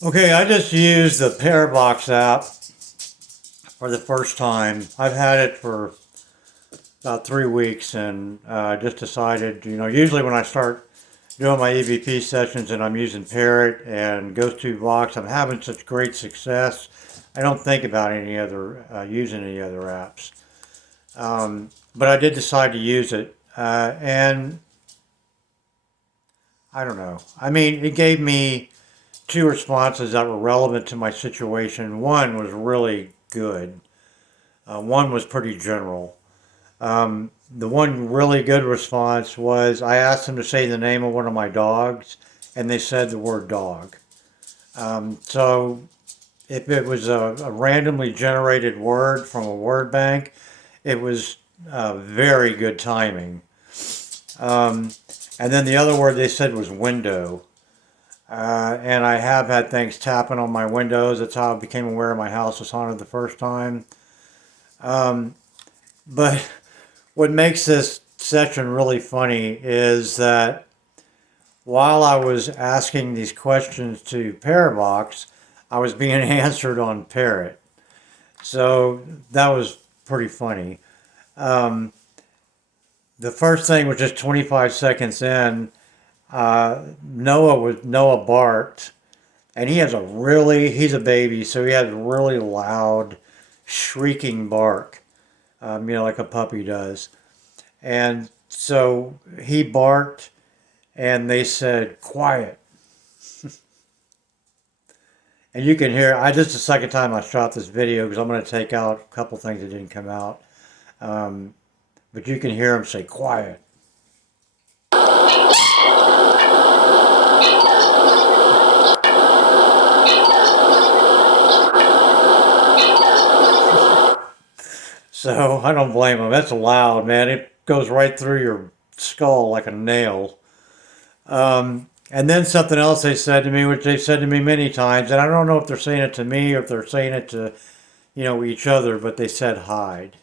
Okay, I just used the Paravox app for the first time. I've had it for about 3 weeks, and I just decided, usually when I start doing my EVP sessions and I'm using Parrot and Ghost2Vox, I'm having such great success. I don't think about using any other apps. But I did decide to use it, and I don't know. I mean, it gave me two responses that were relevant to my situation. One was really good. One was pretty general. The one really good response was I asked them to say the name of one of my dogs, and they said the word dog. So if it was a randomly generated word from a word bank, it was very good timing. Um, and then the other word they said was window. And I have had things tapping on my windows. That's how I became aware my house was haunted the first time. Um, but what makes this session really funny is that while I was asking these questions to Paravox, I was being answered on Parrot. So that was pretty funny. Um, the first thing was just 25 seconds in. Noah barked, and he's a baby, so he has a really loud, shrieking bark, like a puppy does. And so he barked, and they said, quiet. And you can hear, just the second time I shot this video because I'm going to take out a couple things that didn't come out. Um, but you can hear him say, quiet. So I don't blame him. That's loud, man. It goes right through your skull like a nail. And then something else they said to me, which they've said to me many times, and I don't know if they're saying it to me or if they're saying it to, each other, but they said hide.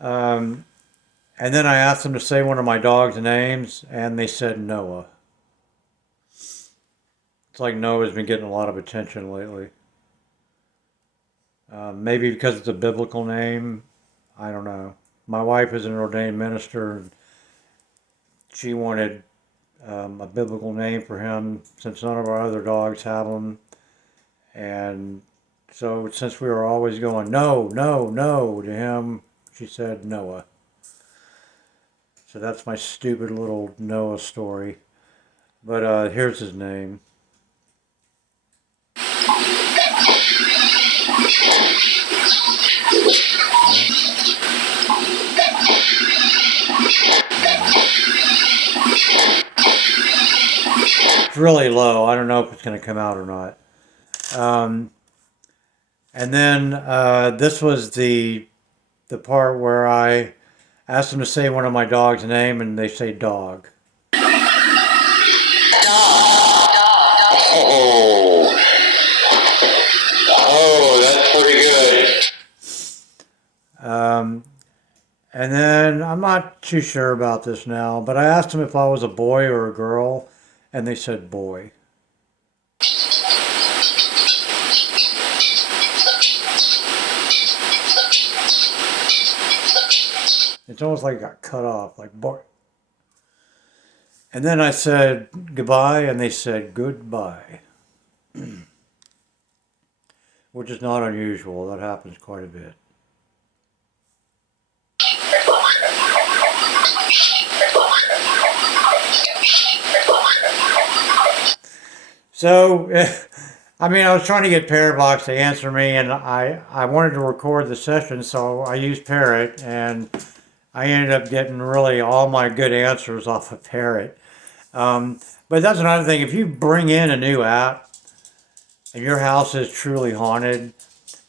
Um, and then I asked them to say one of my dog's names, and they said Noah. It's like Noah's been getting a lot of attention lately. Maybe because it's a biblical name. I don't know. My wife is an ordained minister, and she wanted a biblical name for him since none of our other dogs have them. And so since we were always going no, no, no to him, she said Noah. So that's my stupid little Noah story. But here's his name. It's really low. I don't know if it's going to come out or not. Um, and then this was the part where I asked them to say one of my dog's name, and they say dog. Oh, oh, that's pretty good. And then I'm not too sure about this now, but I asked them if I was a boy or a girl, and they said boy. It's almost like it got cut off, like boy. And then I said goodbye, and they said goodbye, which is not unusual. That happens quite a bit. So, I mean, I was trying to get Paravox to answer me, and I wanted to record the session, so I used Parrot, and I ended up getting really all my good answers off of Parrot. But that's another thing. If you bring in a new app and your house is truly haunted,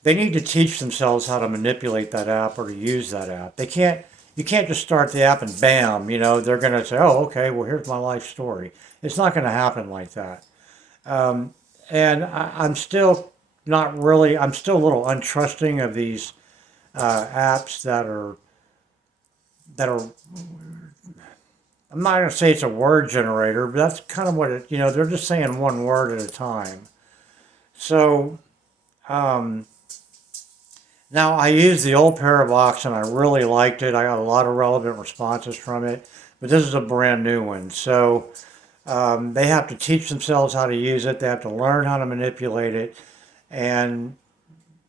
they need to teach themselves how to manipulate that app or to use that app. You can't just start the app and bam, they're going to say, oh, okay, well, here's my life story. It's not going to happen like that. Um, and I'm still not really. I'm still a little untrusting of these apps that are. I'm not gonna say it's a word generator, but that's kind of what it. They're just saying one word at a time. So um, now I used the old Paravox and I really liked it. I got a lot of relevant responses from it, but this is a brand new one. So they have to teach themselves how to use it. They have to learn how to manipulate it. And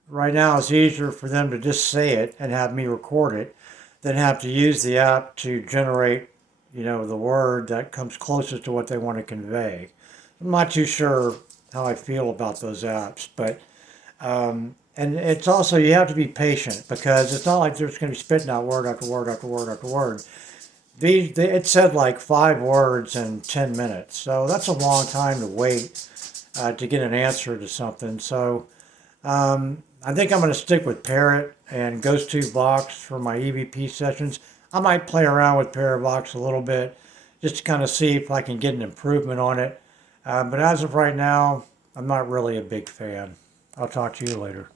right now, it's easier for them to just say it and have me record it than have to use the app to generate, the word that comes closest to what they want to convey. I'm not too sure how I feel about those apps, but and it's also you have to be patient because it's not like they're just going to be spitting out word after word after word after word. It said like 5 words in 10 minutes, so that's a long time to wait to get an answer to something. So I think I'm going to stick with Parrot and Ghost Tube Box for my EVP sessions. I might play around with Parrot a little bit just to kind of see if I can get an improvement on it. But as of right now, I'm not really a big fan. I'll talk to you later.